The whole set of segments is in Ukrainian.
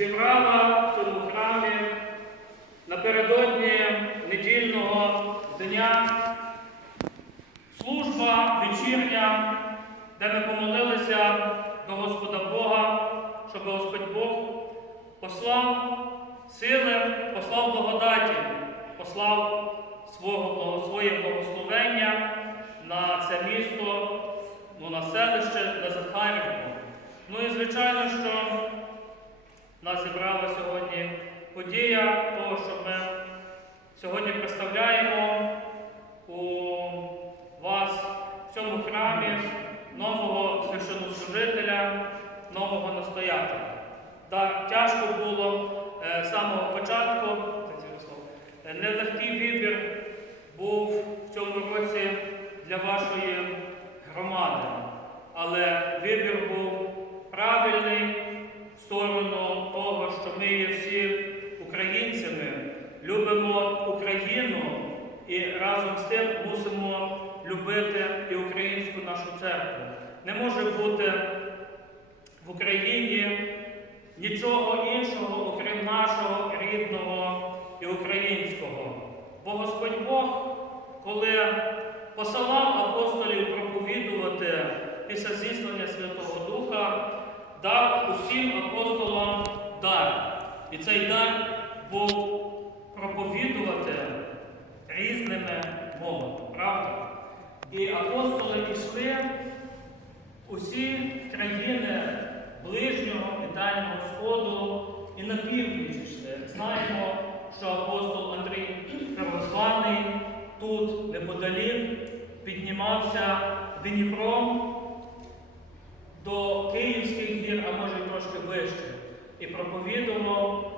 зібрала в цьому храмі напередодні недільного дня служба вечірня, де ми помолилися до Господа Бога, щоб Господь Бог послав сили, послав благодаті, послав свого, своє благословення на це місто, ну, на селище, на Захарівку. Ну і звичайно, що нас зібрала сьогодні. Подія того, що ми сьогодні представляємо у вас в цьому храмі нового священнослужителя, нового настоятеля. Так, тяжко було е, з самого початку, нелегкий вибір був в цьому році для вашої громади, але вибір був правильний сторону того, що ми є всі українцями, любимо Україну і разом з тим мусимо любити і українську нашу церкву. Не може бути в Україні нічого іншого, окрім нашого рідного і українського. Бо Господь Бог, коли посилав апостолів проповідувати після зіслання Святого Духа, дав усім апостолам дар. І цей дар був проповідувати різними мовами, правда? І апостоли пішли усі країни ближнього і дальнього сходу і на північ йшли. Знаємо, що апостол Андрій Православний тут, неподалік, піднімався Дніпром до Київських гір, а може й трошки вище, і проповідував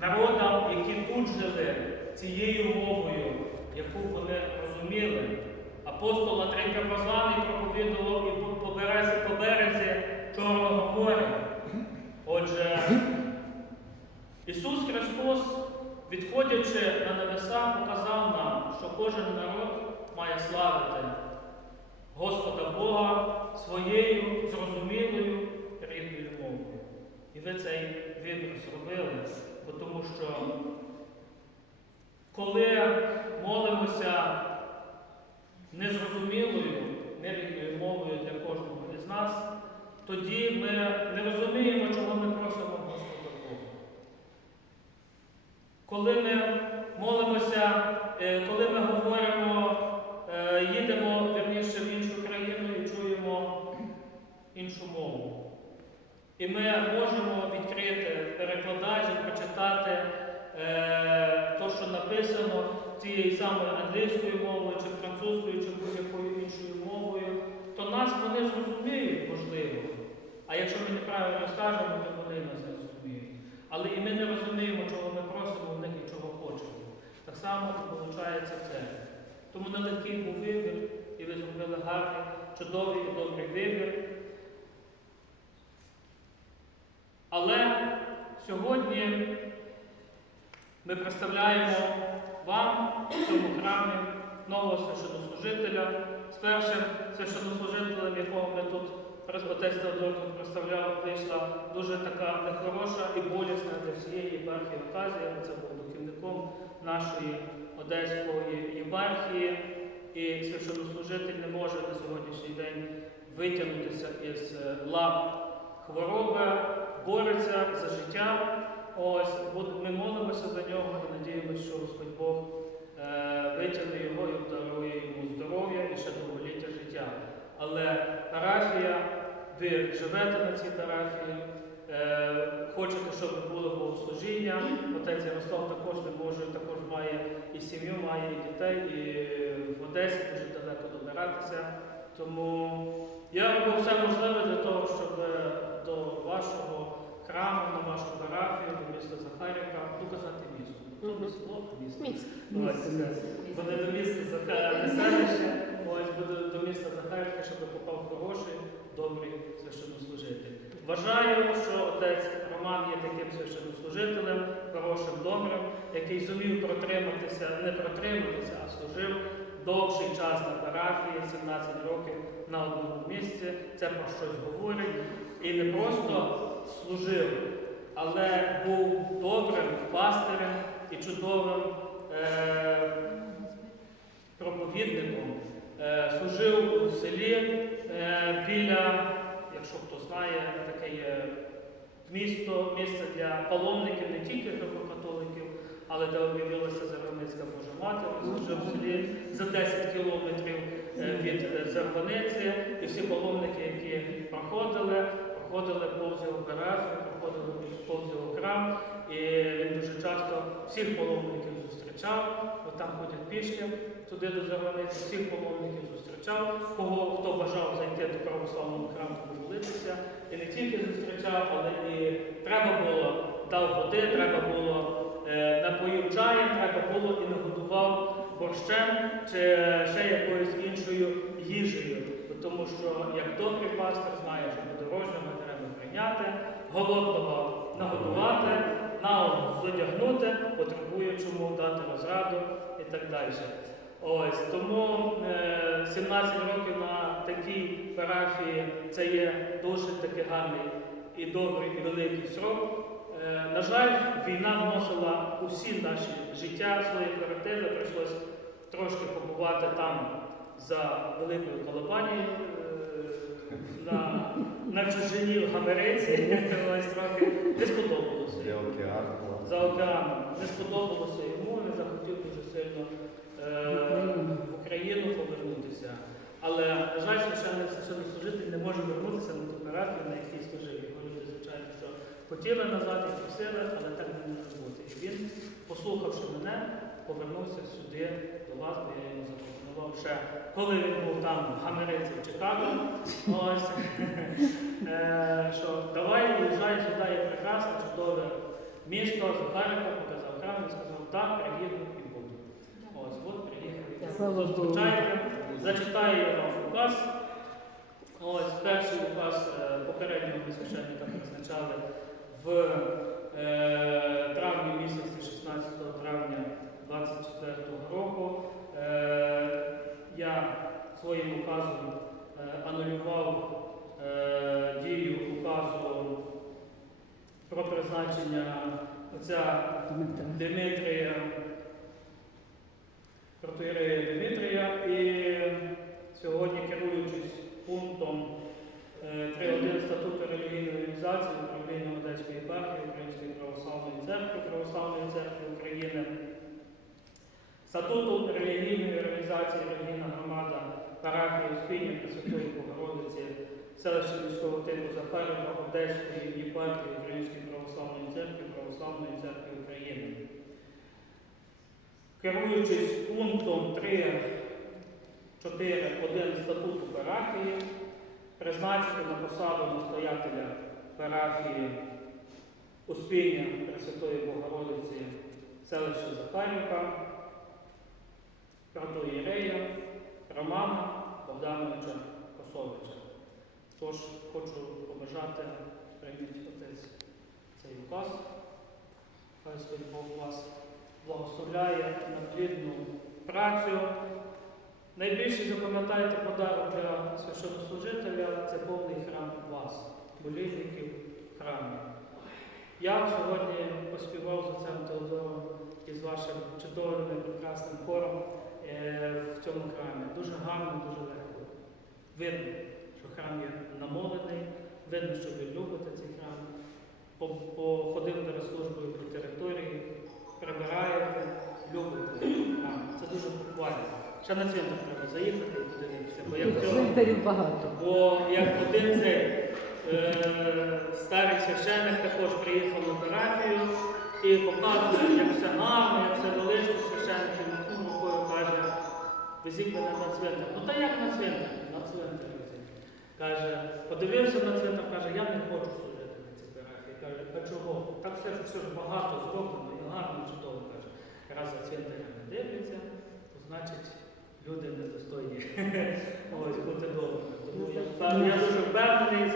народам, які тут жили, цією мовою, яку вони розуміли. Апостол Андрій Православний проповідував і по березі, по березі Чорного моря. Отже, Ісус Христос, відходячи на небеса, показав нам, що кожен народ має славити Господа Бога І ви цей вибір зробили, тому що коли молимося незрозумілою, нерідною мовою для кожного із нас, тоді ми не розуміємо, чого ми просимо Господа Бога. Коли ми англійською мовою, чи французькою, чи будь-якою іншою мовою, то нас вони зрозуміють, можливо. А якщо ми неправильно скажемо, то вони нас не розуміють. Але і ми не розуміємо, чого ми просимо в них і чого хочемо. Так само виходить це. Тому нелегкий був вибір, і ви зробили гарний, чудовий і добрий вибір. Але сьогодні ми представляємо вам цьому храмі нового священнослужителя з першим священнослужителем, якого ми тут отець Теодор тут представляв, вийшла дуже така нехороша і болісна для всієї єпархії оказія. Це був духівником нашої Одеської єпархії. І священнослужитель не може на сьогоднішній день витягнутися із е, лап хвороби, бореться за життя. Ось ми молимося за нього і надіємося, що Господь Бог е, витягне його і дарує йому здоров'я і ще довголіття життя. Але парафія, ви живете на цій парафії, е, хочете, щоб було богослужіння. Отець Ярослав також не може, також має і сім'ю, має і дітей, і в Одесі дуже далеко добиратися. Тому я робив все можливе для того, щоб е, до вашого храму, на вашу парафію, до міста Захарівка, доказати місто. Ну, не Ось, буде до міста Захарівка, не селище, ось буде до міста Захарівка, щоб попав хороший, добрий священнослужитель. Вважаю, що отець Роман є таким священнослужителем, хорошим, добрим, який зумів протриматися, не протриматися, а служив довший час на парафії, 17 років на одному місці. Це про щось говорить. І не просто служив, але був добрим пастирем і чудовим е, проповідником, е, служив у селі е, біля, якщо хто знає, таке є місто, місце для паломників, не тільки греко-католиків, але де об'явилася Зарваницька Божа Матір, служив у селі за 10 кілометрів е, від Зарваниці. І всі паломники, які проходили, проходили повз його березу, проходили повз його храм. І він дуже часто всіх паломників зустрів зустрічав, бо там ходять пішки туди до Зарваниці, всіх паломників зустрічав, кого хто бажав зайти до православного храму помолитися. І не тільки зустрічав, але і треба було дав води, треба було е, напоїв чаєм, треба було і нагодував борщем чи ще якоюсь іншою їжею. Тому що як добрий пастир знає, що подорожнього треба прийняти, голодного нагодувати, наогу зодягнути, потребуючому дати розраду і так далі. Ось тому е, 17 років на такій парафії це є досить таки гарний і добрий, і великий срок. Е, на жаль, війна вносила у всі наші життя свої корективи. Прийшлось трошки побувати там за великою колобанією е, на, на чужині в Америці. Ось трохи не сподобалося. Океан. За океаном не сподобалося йому, не захотів дуже сильно е, в Україну повернутися. Але, на жаль, священник священнослужитель не може вернутися на ту парафію, на якій служив. Його люди, звичайно, що хотіли назад і просили, але так не може бути. І він, послухавши мене, повернувся сюди до вас, бо я йому запропонував ще, коли він був там в Америці в Чикаго. Ось, е, що давай виїжджай сюди, є прекрасне, чудове місто, Захарика, показав і сказав, так, приїду і буду. Ось, от Богу. Зачитаю я вам указ. Ось перший указ е, попереднього священника призначали в про оця отця Одеської єпархії Української православної церкви, Православної церкви України. Керуючись пунктом 3, 4, 1 статуту парафії, призначити на посаду настоятеля парафії Успіння Пресвятої Богородиці селища Захарівка, протоієрея Романа Богдановича Косовича. Тож хочу побажати прийняти отець цей указ. Хай Господь Бог вас благословляє на плідну працю. Найбільше запам'ятайте подарок для священнослужителя це повний храм вас, болільників в храмі. Я сьогодні поспівав з отцем Теодором і з вашим чудовим прекрасним хором е, в цьому храмі. Дуже гарно, дуже легко. Видно, що храм є намолений, видно, що ви любите цей храм. Походив перед службою по території, прибираєте, любите храм. Це дуже похвально. Ще на цвинтар треба заїхати і подивитися. Бо як цього багато. Бо як один цей е, старий священник також приїхав на парафію і показує, як все гарно, як все велично, священник рукою каже, везіть мене на цвинтар. Ну та як на цвинтар? На цвинтар. Каже, подивився на це та каже, я не хочу служити на ці парафії. Каже, а чого? Так все ж все ж багато зроблено і гарно, чудово. Каже, раз за цвинтаря не дивляться, то значить люди недостойні. Ось бути добре. Тому я дуже впевнений.